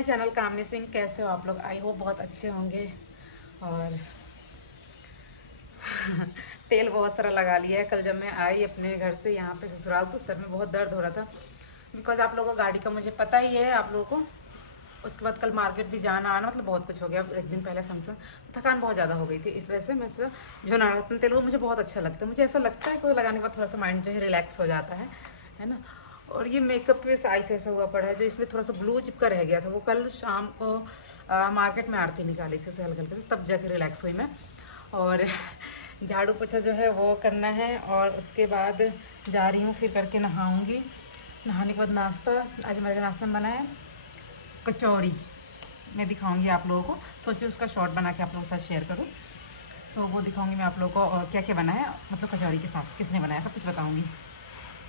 My channel कामनी सिंह। कैसे हो आप लोग? आई होप बहुत अच्छे होंगे। और तेल बहुत सारा लगा लिया है। कल जब मैं आई अपने घर से यहाँ पे ससुराल तो सर में बहुत दर्द हो रहा था, बिकॉज आप लोगों को गाड़ी का मुझे पता ही है आप लोगों को। उसके बाद कल मार्केट भी जाना आना, मतलब बहुत कुछ हो गया। एक दिन पहले फंक्शन, तो थकान बहुत ज़्यादा हो गई थी। इस वजह से मैं सोचा जो नवरत्न तेल वो मुझे बहुत अच्छा लगता है। मुझे ऐसा लगता है कि वो लगाने के बाद थोड़ा सा माइंड जो है रिलैक्स हो जाता है ना। और ये मेकअप के आई से ऐसा हुआ पड़ा है जो इसमें थोड़ा सा ब्लू चिपका रह गया था। वो कल शाम को मार्केट में आरती निकाली थी उसे हल्के हल्के से, तब जाके रिलैक्स हुई मैं। और झाड़ू पोछा जो है वो करना है और उसके बाद जा रही हूँ, फिर करके नहाऊंगी। नहाने के बाद नाश्ता, आज हमारे घर नाश्ता में बना है कचौड़ी। मैं दिखाऊंगी आप लोगों को, सोचिए उसका शॉर्ट बना के आप लोगों के साथ शेयर करूँ, तो वो दिखाऊंगी मैं आप लोगों को। और क्या क्या बना है, मतलब कचौड़ी के साथ किसने बनाया सब कुछ बताऊंगी।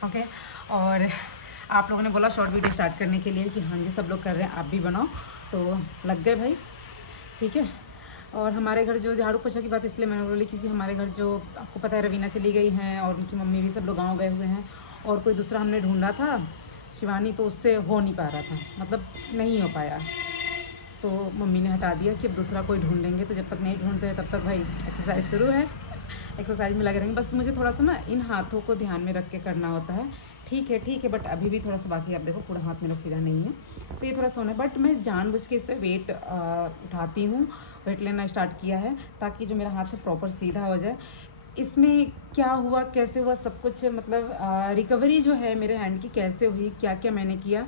ओके। और आप लोगों ने बोला शॉर्ट वीडियो स्टार्ट करने के लिए कि हाँ जी सब लोग कर रहे हैं, आप भी बनाओ, तो लग गए भाई। ठीक है। और हमारे घर जो झाड़ू पोछा की बात इसलिए मैंने बोली क्योंकि हमारे घर जो आपको पता है रवीना चली गई हैं और उनकी मम्मी भी सब लोग गाँव गए हुए हैं, और कोई दूसरा हमने ढूंढा था शिवानी, तो उससे हो नहीं पा रहा था, मतलब नहीं हो पाया। तो मम्मी ने हटा दिया कि अब दूसरा कोई ढूंढ लेंगे। तो जब तक नहीं ढूंढते तब तक भाई एक्सरसाइज शुरू है। एक्सरसाइज में लगे रहेंगे। बस मुझे थोड़ा सा ना इन हाथों को ध्यान में रख के करना होता है। ठीक है, बट अभी भी थोड़ा सा बाकी। आप देखो पूरा हाथ मेरा सीधा नहीं है, तो ये थोड़ा सा होना है। बट मैं जानबूझ के इस पर वेट उठाती हूँ, वेट लेना स्टार्ट किया है ताकि जो मेरा हाथ है प्रॉपर सीधा हो जाए। इसमें क्या हुआ, कैसे हुआ, सब कुछ मतलब रिकवरी जो है मेरे हैंड की कैसे हुई, क्या क्या मैंने किया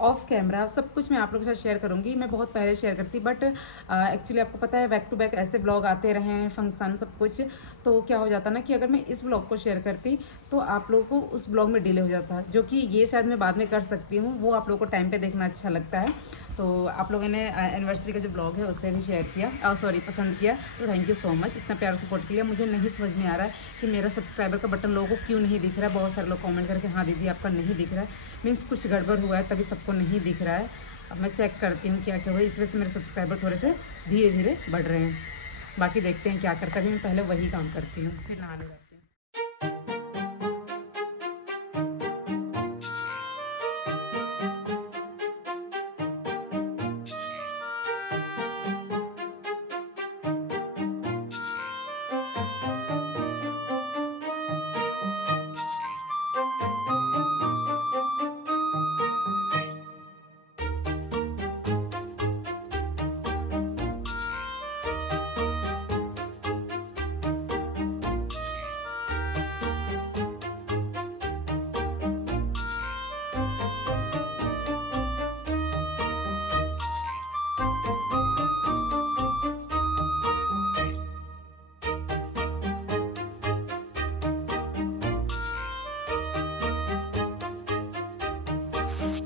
ऑफ कैमरा, सब कुछ मैं आप लोगों के साथ शेयर करूंगी। मैं बहुत पहले शेयर करती, बट एक्चुअली आपको पता है बैक टू बैक ऐसे ब्लॉग आते रहे हैं, फंक्शन सब कुछ, तो क्या हो जाता ना कि अगर मैं इस ब्लॉग को शेयर करती तो आप लोगों को उस ब्लॉग में डिले हो जाता, जो कि ये शायद मैं बाद में कर सकती हूँ। वो आप लोगों को टाइम पे देखना अच्छा लगता है। तो आप लोगों ने एनिवर्सरी का जो ब्लॉग है उससे भी शेयर किया, और पसंद किया, तो थैंक यू सो मच इतना प्यार सपोर्ट किया। मुझे नहीं समझ में आ रहा है कि मेरा सब्सक्राइबर का बटन लोगों को क्यों नहीं दिख रहा है। बहुत सारे लोग कमेंट करके हाँ दीदी आपका नहीं दिख रहा है, मीन्स कुछ गड़बड़ हुआ है तभी सबको नहीं दिख रहा है। अब मैं चेक करती हूँ क्या क्या हुआ। इस वजह से मेरे सब्सक्राइबर थोड़े से धीरे धीरे बढ़ रहे हैं। बाकी देखते हैं क्या करता है। मैं पहले वही काम करती हूँ, फिर नहाने जाती हूँ।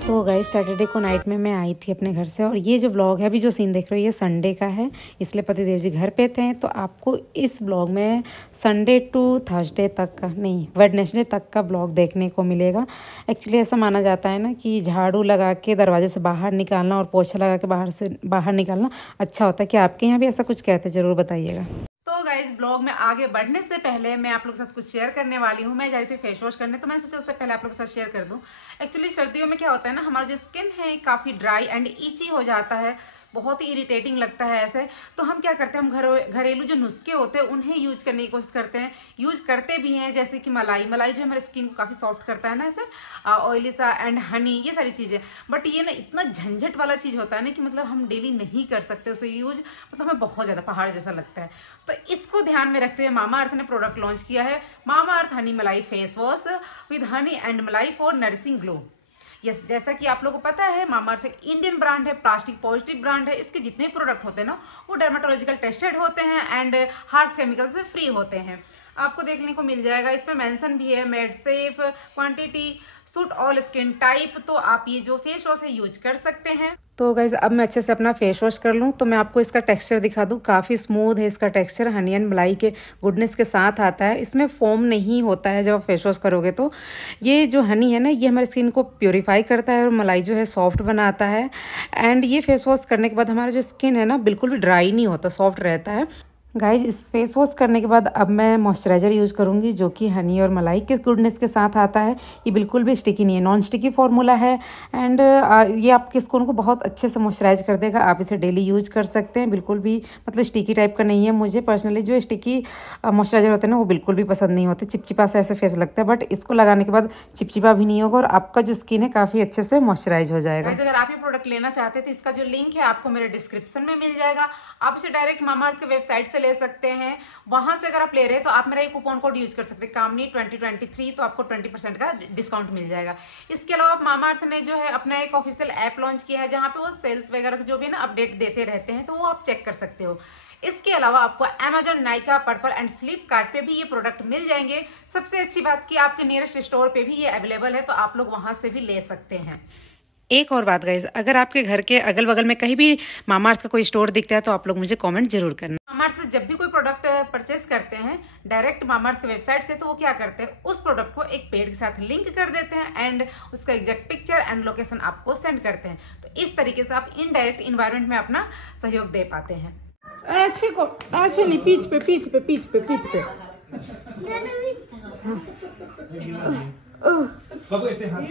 तो गाइस सैटरडे को नाइट में मैं आई थी अपने घर से, और ये जो ब्लॉग है अभी जो सीन देख रहे हो ये संडे का है, इसलिए पतिदेव जी घर पे थे। तो आपको इस ब्लॉग में संडे टू थर्सडे तक का नहीं, वेडनेसडे तक का ब्लॉग देखने को मिलेगा। एक्चुअली ऐसा माना जाता है ना कि झाड़ू लगा के दरवाजे से बाहर निकालना और पोछा लगा के बाहर निकालना अच्छा होता है। कि आपके यहाँ भी ऐसा कुछ कहते हैं? ज़रूर बताइएगा। तो गाइस ब्लॉग में आगे बढ़ने से पहले मैं आप लोगों के साथ कुछ शेयर करने वाली हूँ। मैं जा रही थी फेस वॉश करने, तो मैंने सोचा उससे पहले आप लोगों के साथ शेयर कर दूँ। एक्चुअली सर्दियों में क्या होता है ना, हमारा जो स्किन है काफ़ी ड्राई एंड ईची हो जाता है, बहुत ही इरिटेटिंग लगता है ऐसे। तो हम क्या करते हैं, हम घरेलू जो नुस्खे होते हैं उन्हें यूज करने की कोशिश करते हैं, यूज करते भी हैं। जैसे कि मलाई जो हमारे स्किन को काफ़ी सॉफ्ट करता है ना ऐसे, ऑयली सा, एंड हनी, ये सारी चीज़ें। बट ये ना इतना झंझट वाला चीज़ होता है ना कि मतलब हम डेली नहीं कर सकते उसे यूज, मतलब हमें बहुत ज़्यादा पहाड़ जैसा लगता है। तो इसको ध्यान में रखते हुए मामा अर्थ ने प्रोडक्ट लॉन्च किया है, मामा अर्थ हनी मलाई face wash with honey and मलाई फॉर नरिशिंग ग्लो। यस, जैसा कि आप लोगों को पता है मामा अर्थ एक इंडियन ब्रांड है, प्लास्टिक पॉजिटिव ब्रांड है। इसके जितने प्रोडक्ट होते हैं ना वो डर्मेटोलॉजिकल टेस्टेड होते हैं एंड हार्श केमिकल से फ्री होते हैं। आपको देखने को मिल जाएगा, इसमें मेंशन भी है made safe, quantity suit all skin type. तो आप ये जो फेस वॉश है यूज कर सकते हैं। तो गाइज अब मैं अच्छे से अपना फेस वॉश कर लूँ, तो मैं आपको इसका टेक्सचर दिखा दूँ। काफ़ी स्मूथ है इसका टेक्सचर, हनी एंड मलाई के गुडनेस के साथ आता है। इसमें फोम नहीं होता है जब आप फेस वॉश करोगे। तो ये जो हनी है ना ये हमारी स्किन को प्योरीफाई करता है और मलाई जो है सॉफ्ट बनाता है। एंड ये फेस वॉश करने के बाद हमारा जो स्किन है ना बिल्कुल भी ड्राई नहीं होता, सॉफ्ट रहता है। गाइज इस फेस वॉश करने के बाद अब मैं मॉइस्चराइज़र यूज़ करूँगी जो कि हनी और मलाई के गुडनेस के साथ आता है। ये बिल्कुल भी स्टिकी नहीं है, नॉन स्टिकी फार्मूला है एंड ये आपके स्किन को बहुत अच्छे से मॉइस्चराइज कर देगा। आप इसे डेली यूज़ कर सकते हैं, बिल्कुल भी मतलब स्टिकी टाइप का नहीं है। मुझे पर्सनली जो स्टिकी मॉइस्चराइज़र होते हैं ना वो बिल्कुल भी पसंद नहीं होते, चिपचिपा सा ऐसे फेस लगता है, बट इसको लगाने के बाद चिपचिपा भी नहीं होगा और आपका जो स्किन है काफ़ी अच्छे से मॉइस्चराइज हो जाएगा। अगर आप ये प्रोडक्ट लेना चाहते हैं तो इसका जो लिंक है आपको मेरे डिस्क्रिप्शन में मिल जाएगा। आप इसे डायरेक्ट मामाअर्थ के वेबसाइट से ले सकते हैं। वहां से अगर आप ले रहे हैं तो आप मेरा एक कूपन कोड यूज कर सकते हैं, कामनी 2023, तो आपको 20% का डिस्काउंट मिल जाएगा। इसके अलावा मामाअर्थ ने जो है अपना एक ऑफिशियल ऐप लॉन्च किया है जहां पे वो सेल्स वगैरह जो भी ना अपडेट देते रहते हैं, तो वो आप चेक कर सकते हो। इसके अलावा आपको Amazon, Nykaa, purple and Flipkart पे भी ये प्रोडक्ट मिल जाएंगे। सबसे अच्छी बात कि आपके नियरेस्ट स्टोर पे भी ये अवेलेबल है, तो आप लोग वहां से भी ले सकते हैं। एक और बात गाइज, अगर आपके घर के अगल बगल में कहीं भी मामाअर्थ का कोई स्टोर दिखता है तो आप लोग मुझे कमेंट जरूर करना। मामाअर्थ से जब भी कोई प्रोडक्ट परचेस करते हैं डायरेक्ट मामाअर्थ के वेबसाइट से, तो वो क्या करते हैं, उस प्रोडक्ट को एक पेड के साथ लिंक कर देते हैं एंड उसका एग्जैक्ट पिक्चर एंड लोकेशन आपको सेंड करते हैं। तो इस तरीके से आप इनडायरेक्ट इन्वायरमेंट में अपना सहयोग दे पाते हैं। अच्छे नहीं, पीछ पे बाबू ऐसे हाथ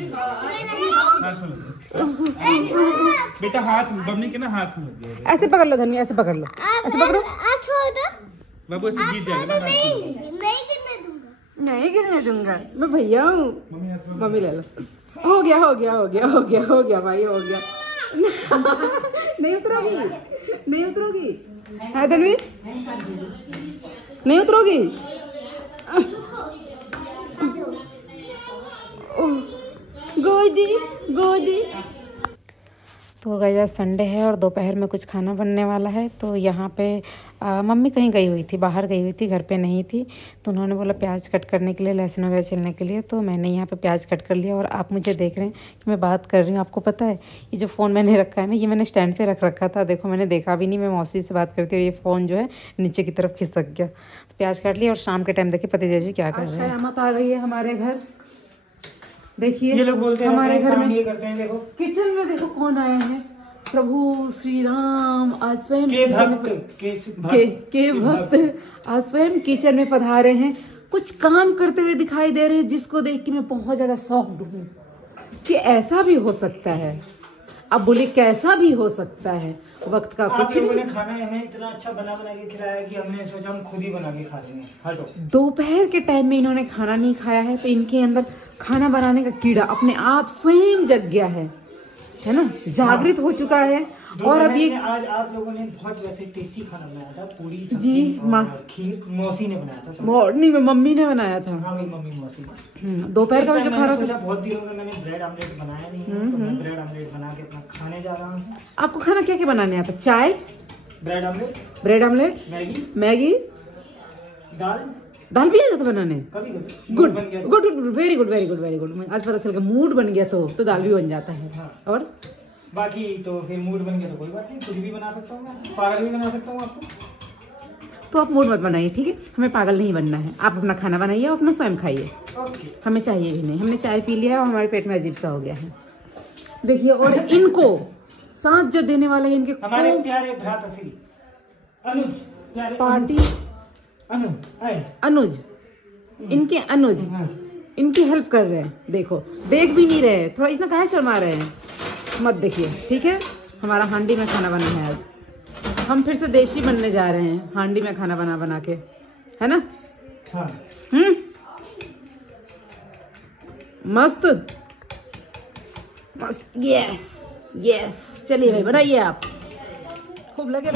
बेटा, हाथ बबनी के ना हाथ में ऐसे पकड़ लो धन्वी, ऐसे पकड़ लो, ऐसे पकड़ो बाबू, ऐसे गिर जाएगा ना। नहीं गिरने दूंगा, मैं भैया हूँ। मम्मी ले लो। हो गया भाई, हो गया। नहीं उतरोगी है धन्वी, नहीं उतरोगी। गोदी। तो गाइस आज संडे है और दोपहर में कुछ खाना बनने वाला है। तो यहाँ पे मम्मी कहीं गई हुई थी, बाहर गई हुई थी, घर पे नहीं थी, तो उन्होंने बोला प्याज कट करने के लिए, लहसुन वगैरह छिलने के लिए। तो मैंने यहाँ पे प्याज कट कर लिया और आप मुझे देख रहे हैं कि मैं बात कर रही हूँ। आपको पता है ये जो फ़ोन मैंने रखा है ना, ये मैंने स्टैंड पे रख रखा था। देखो मैंने देखा भी नहीं, मैं मौसी से बात करती हूँ और ये फ़ोन जो है नीचे की तरफ खिसक गया। तो प्याज काट लिया और शाम के टाइम देखिए पतिदेव जी क्या कर रहे हैं। क़यामत आ गई है हमारे घर। देखिए ये लोग बोलते हैं हमारे घर में ये करते हैं। देखो किचन में देखो कौन आया है, प्रभु श्री राम आज स्वयं के भक्त आज स्वयं किचन में पधारे हैं, कुछ काम करते हुए दिखाई दे रहे हैं, जिसको देख के मैं बहुत ज्यादा शॉक्ड हूँ कि ऐसा भी हो सकता है। अब बोले कैसा भी हो सकता है, वक्त का कुछ लोगों ने खाना हमें इतना अच्छा बना के खिलाया कि हमने सोचा हम खुद ही बना के खा लेंगे। हटो। दोपहर के टाइम में इन्होंने खाना नहीं खाया है, तो इनके अंदर खाना बनाने का कीड़ा अपने आप स्वयं जग गया है ना, जागृत हो चुका है। और अब ये आज आप लोगों ने बहुत वैसे टेस्टी खाना बनाया था, पूरी जी खीर मौसी ने बनाया था, मॉर्निंग में मम्मी ने बनाया था। हाँ मम्मी मौसी। दोपहर का जो खाना सोचा बहुत दिनों में मैंने ब्रेड आमलेट बनाया नहीं है, तो मैं ब्रेड आमलेट बना के अपना खाने जा रहा हूँ। आपको खाना क्या क्या बनाने आता? चाय, ब्रेड आमलेट, मैगी, दाल भी आ जाता बनाने? Good, very good. आज पता चल गया मूड बन गया तो दाल भी बन जाता है। हाँ। और बाकी तो फिर मूड बन गया तो कोई बात नहीं, कुछ भी बना सकता हूँ, पागल भी बना सकता हूँ आपको। तो आप मूड मत बनाइए, ठीक है? हमें पागल नहीं बनना है। आप अपना खाना बनाइए और अपना स्वयं खाइए, हमें चाहिए भी नहीं। हमने चाय पी लिया और हमारे पेट में अजीब सा हो गया है। देखिए, और इनको साथ जो देने वाले हैं इनके हमारे प्यारे भ्राता श्री अनुज, प्यारे पार्टी अनुज, इनके अनुज इनकी हेल्प कर रहे हैं। देखो, देख भी नहीं रहे, थोड़ा इतना काहे शर्मा रहे हैं, मत देखिए, ठीक है? हमारा हांडी में खाना बना है आज। हम फिर से देशी बनने जा रहे हैं, हांडी में खाना बना के, है ना? हाँ। मस्त। यस। चलिए भाई, बनाइए आप, खूब लगे।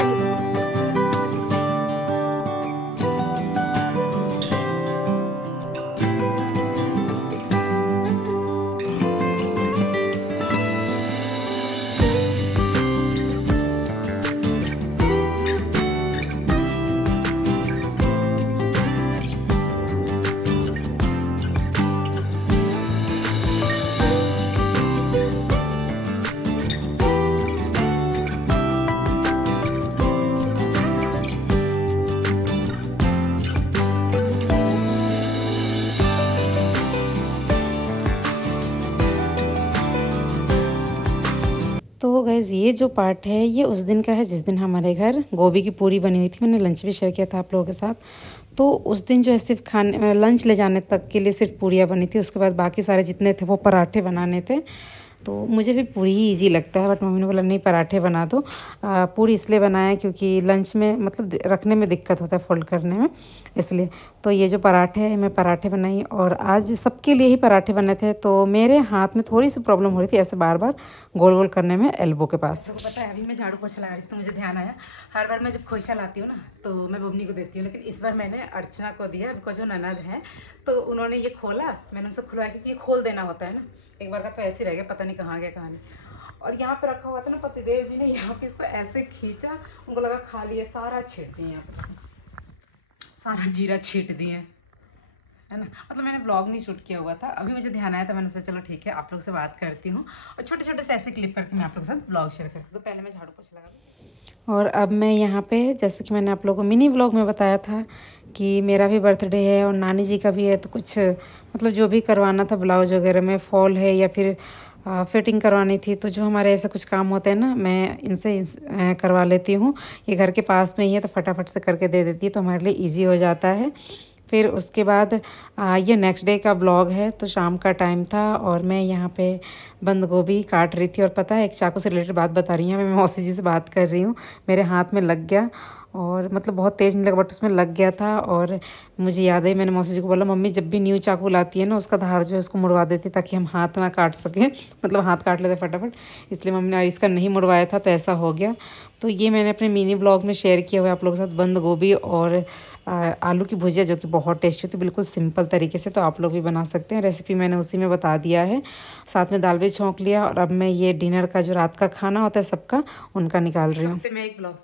ये जो पार्ट है ये उस दिन का है जिस दिन हमारे घर गोभी की पूरी बनी हुई थी। मैंने लंच भी शेयर किया था आप लोगों के साथ। तो उस दिन जो है सिर्फ खाने लंच ले जाने तक के लिए सिर्फ पूरियाँ बनी थी। उसके बाद बाकी सारे जितने थे वो पराठे बनाने थे। तो मुझे भी पूरी ही ईजी लगता है, बट मम्मी ने बोला नहीं पराठे बना दो। पूरी इसलिए बनाया क्योंकि लंच में मतलब रखने में दिक्कत होता है, फोल्ड करने में, इसलिए। तो ये जो पराठे हैं, मैं पराठे बनाई और आज सबके लिए ही पराठे बने थे। तो मेरे हाथ में थोड़ी सी प्रॉब्लम हो रही थी ऐसे बार बार गोल गोल करने में एल्बो के पास। तो पता है अभी मैं झाड़ू पोछा लगा रही थी तो मुझे ध्यान आया, हर बार मैं जब खोइशा लाती हूँ ना तो मैं बबनी को देती हूँ, लेकिन इस बार मैंने अर्चना को दिया बिकॉज जो ननद है तो उन्होंने ये खोला, मैंने उनसे खुलवाया क्योंकि ये खोल देना होता है ना। एक बार का तो ऐसे ही रह गया, पता नहीं कहाँ गया कहाँ नहीं। और यहाँ पे रखा हुआ था ना, पतिदेव जी ने यहाँ पे इसको ऐसे खींचा, उनको लगा खा लिया, सारा छीट दिए, सारा जीरा छीट दिए, है ना। मतलब मैंने ब्लॉग नहीं शूट किया हुआ था, अभी मुझे ध्यान आया था, मैंने सोचा चलो ठीक है आप लोग से बात करती हूँ और छोटे छोटे से ऐसे क्लिप करके मैं आप लोग के साथ ब्लॉग शेयर करती हूँ। तो पहले मैं झाड़ू पोछा लगा दूँ। और अब मैं यहाँ पे जैसे कि मैंने आप लोगों को मिनी ब्लॉग में बताया था कि मेरा भी बर्थडे है और नानी जी का भी है, तो कुछ मतलब जो भी करवाना था ब्लाउज वगैरह में, फॉल है या फिर फिटिंग करवानी थी, तो जो हमारे ऐसे कुछ काम होते हैं ना मैं इनसे करवा लेती हूँ। ये घर के पास में ही है तो फटाफट से करके दे देती है, तो हमारे लिए ईजी हो जाता है। फिर उसके बाद ये नेक्स्ट डे का ब्लॉग है। तो शाम का टाइम था और मैं यहाँ पे बंद गोभी काट रही थी और पता है एक चाकू से रिलेटेड बात बता रही हूँ, मैं मौसी जी से बात कर रही हूँ, मेरे हाथ में लग गया और मतलब बहुत तेज़ नहीं लगा बट उसमें लग गया था। और मुझे याद है मैंने मौसी जी को बोला मम्मी जब भी न्यू चाकू लाती है ना उसका धार जो है उसको मुड़वा देती ताकि हम हाथ ना काट सकें, मतलब हाथ काट लेते फटाफट, इसलिए मम्मी ने इसका नहीं मुड़वाया था तो ऐसा हो गया। तो ये मैंने अपने मिनी ब्लॉग में शेयर किया हुआ है आप लोगों के साथ, बंद गोभी और आलू की भुजिया जो कि बहुत टेस्टी होती है, बिल्कुल सिंपल तरीके से, तो आप लोग भी बना सकते हैं। रेसिपी मैंने उसी में बता दिया है, साथ में दाल भी छौंक लिया। और अब मैं ये डिनर का जो रात का खाना होता है सबका, उनका निकाल रही हूँ। मैं एक ब्लॉग,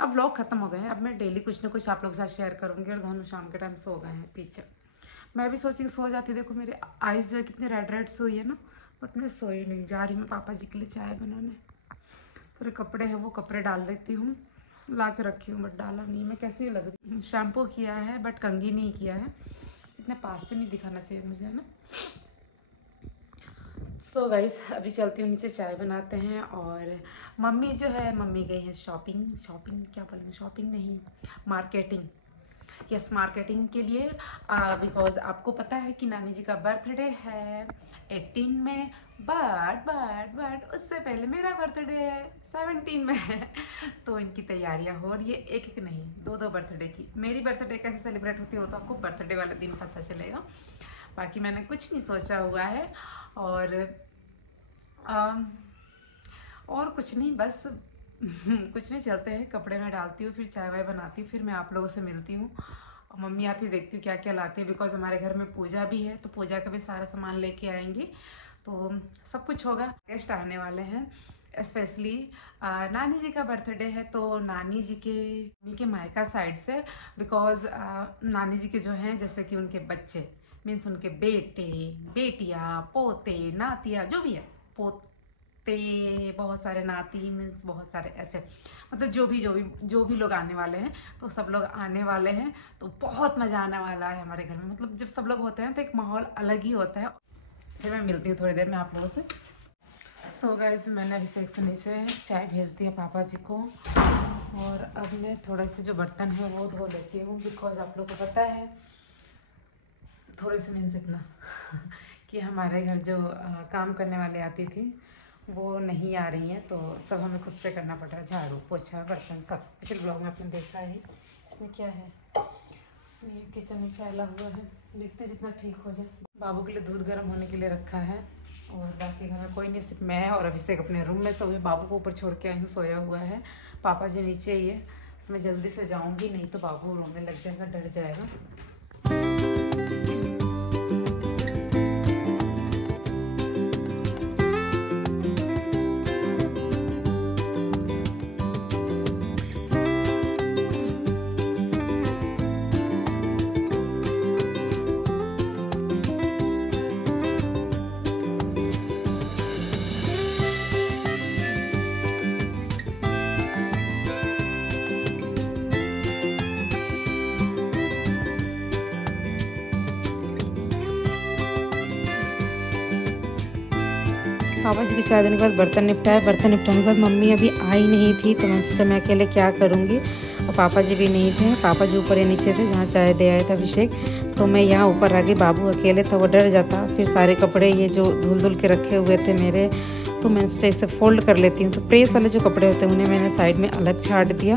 अब ब्लॉग खत्म हो गए हैं, अब मैं डेली कुछ ना कुछ आप लोग के साथ शेयर करूँगी। और धनु शाम के टाइम सो गए हैं पीछे, मैं भी सोची सो जाती, देखो मेरे आइज़ जो है कितने रेड रेड से हुई है ना, बट मैं सोई नहीं। जा रही मैं पापा जी के लिए चाय बनाने, थोड़े कपड़े हैं वो कपड़े डाल लेती हूँ, ला के रखी हूँ बट डाला नहीं। मैं कैसी लग रही हूँ, शैम्पू किया है बट कंघी नहीं किया है, इतने पास से नहीं दिखाना चाहिए मुझे, है ना। सो गाइस अभी चलती हूँ नीचे, चाय बनाते हैं। और मम्मी जो है, मम्मी गई है शॉपिंग क्या बोलेंगे, शॉपिंग नहीं, मार्केटिंग, यस मार्केटिंग के लिए, बिकॉज आपको पता है कि नानी जी का बर्थडे है 18 में, बट उससे पहले मेरा बर्थडे है 17 में है। तो इनकी तैयारियां हो रही है, एक एक नहीं दो बर्थडे की। मेरी बर्थडे कैसे सेलिब्रेट होती है वो तो आपको बर्थडे वाले दिन पता चलेगा, बाकी मैंने कुछ नहीं सोचा हुआ है। और कुछ नहीं, बस कुछ नहीं, चलते हैं, कपड़े में डालती हूँ, फिर चाय वाय बनाती हूँ, फिर मैं आप लोगों से मिलती हूँ। मम्मी आती देखती हूँ क्या क्या लाती है, बिकॉज हमारे घर में पूजा भी है तो पूजा का भी सारा सामान लेके आएंगी, तो सब कुछ होगा। गेस्ट आने वाले हैं, स्पेशली नानी जी का बर्थडे है तो नानी जी के मायका साइड से, बिकॉज नानी जी के जो हैं जैसे कि उनके बच्चे मीन्स उनके बेटे बेटियाँ पोते नातिया जो भी है, पोते बहुत सारे, नाती मीन्स बहुत सारे, ऐसे मतलब जो भी लोग आने वाले हैं, तो सब लोग आने वाले हैं, तो बहुत मज़ा आने वाला है हमारे घर में। मतलब जब सब लोग होते हैं तो एक माहौल अलग ही होता है। फिर मैं मिलती हूँ थोड़ी देर में आप लोगों से। सो गाइस मैंने अभिषेक से नीचे चाय भेज दिया पापा जी को, और अब मैं थोड़े से जो बर्तन है वो धो लेती हूँ, बिकॉज आप लोग को पता है थोड़े से मीन्स इतना कि हमारे घर जो काम करने वाले आती थी वो नहीं आ रही हैं, तो सब हमें खुद से करना पड़ रहा है, झाड़ू पोछा बर्तन सब। पिछले ब्लॉग में आपने देखा है। इसमें क्या है, इसमें किचन में फैला हुआ है, देखते जितना ठीक हो जाए। बाबू के लिए दूध गर्म होने के लिए रखा है, और बाकी घर में कोई नहीं, सिर्फ मैं और अभिषेक अपने रूम में सोए। बाबू को ऊपर छोड़ के आई हूँ, सोया हुआ है, पापा जी नीचे ही है। मैं जल्दी से जाऊँगी, नहीं तो बाबू रोने लग जाएगा, डर जाएगा। पापा जी की चाय देने के बाद बर्तन निपटाए। बर्तन निपटाने के बाद मम्मी अभी आई नहीं थी, तो मैंने सोचा मैं अकेले क्या करूँगी, और पापा जी भी नहीं थे। पापा जी ऊपर या नीचे थे जहाँ चाय दे आया था अभिषेक, तो मैं यहाँ ऊपर आ गई। बाबू अकेले था, वो डर जाता। फिर सारे कपड़े ये जो धुल धुल के रखे हुए थे मेरे, तो मैं सोचा इसे फ़ोल्ड कर लेती हूँ। तो प्रेस वाले जो कपड़े होते हैं उन्हें मैंने साइड में अलग छाट दिया,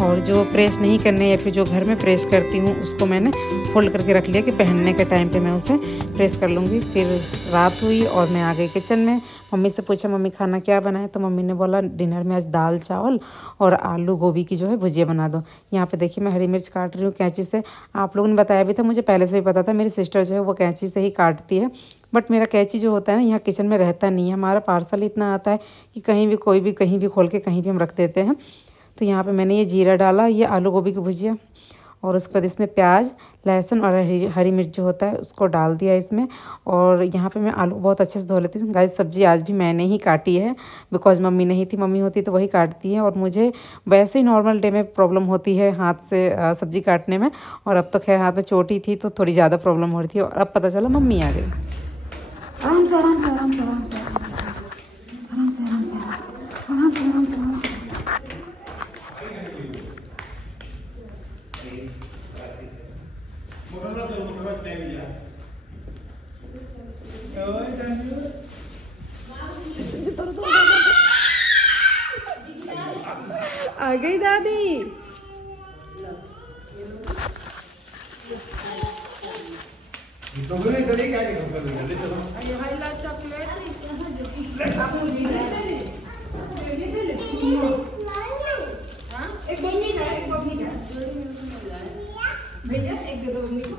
और जो प्रेस नहीं करने या फिर जो घर में प्रेस करती हूँ उसको मैंने फोल्ड करके रख लिया कि पहनने के टाइम पे मैं उसे प्रेस कर लूँगी। फिर रात हुई और मैं आ गई किचन में। मम्मी से पूछा मम्मी खाना क्या बनाए, तो मम्मी ने बोला डिनर में आज दाल चावल और आलू गोभी की जो है भुजिया बना दो। यहाँ पे देखिए मैं हरी मिर्च काट रही हूँ कैंची से। आप लोगों ने बताया भी था, मुझे पहले से भी पता था, मेरी सिस्टर जो है वो कैंची से ही काटती है। बट मेरा कैंची जो होता है ना यहाँ किचन में रहता नहीं है। हमारा पार्सल इतना आता है कि कहीं भी कोई भी कहीं भी खोल के कहीं भी हम रख देते हैं। तो यहाँ पे मैंने ये जीरा डाला, ये आलू गोभी की भुजिया, और उसके बाद इसमें प्याज लहसुन और हरी मिर्च जो होता है उसको डाल दिया इसमें। और यहाँ पे मैं आलू बहुत अच्छे से धो लेती हूँ। गाइस सब्ज़ी आज भी मैंने ही काटी है, बिकॉज मम्मी नहीं थी, मम्मी होती तो वही काटती है। और मुझे वैसे ही नॉर्मल डे में प्रॉब्लम होती है हाथ से सब्ज़ी काटने में, और अब तो खैर हाथ में चोटी थी तो थोड़ी ज़्यादा प्रॉब्लम हो रही थी। और अब पता चला मम्मी आ गई। आराम से आराम से आराम से आराम से आराम से आराम से आराम से आराम से आराम से। आ गई दादी। भैया एक दे दो मम्मी को।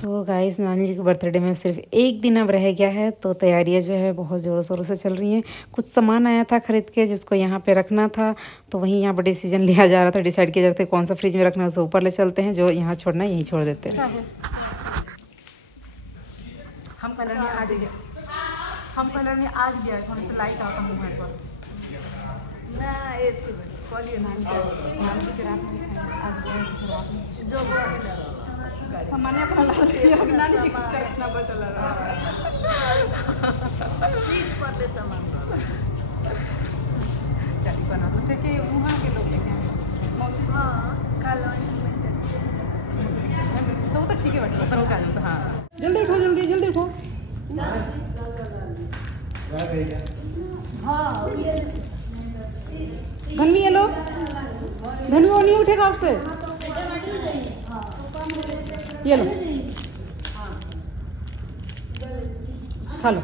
तो गाइस नानी जी के बर्थडे में सिर्फ एक दिन अब रह गया है, तो तैयारियां जो है बहुत ज़ोरों शोरों से चल रही हैं। कुछ सामान आया था खरीद के जिसको यहाँ पे रखना था, तो वहीं यहाँ पर डिसीजन लिया जा रहा था, डिसाइड किया जा रहा था कौन सा फ्रिज में रखना है उसे ऊपर ले चलते हैं, जो यहाँ छोड़ना है यहीं छोड़ देते हैं। हम कलर में आज लिया, हम कलर में आज लिया थोड़ा सा लाइट आता हूँ मेरे को ना ये कॉलियो नाम के जो सामान्य कलर नानी जी का इतना बचल रहा सीट पर ले सामान चली बना तो थे कि वहां के लोग लेके आए मौसी। हां कल तो वो तो ठीक है बेटा तो रुका जाओ। हां जल्दी उठो जल्दी जल्दी उठो। हां ये धनवी ये लो, धनवी वो नहीं उठेगा उससे, ये लो खा लो।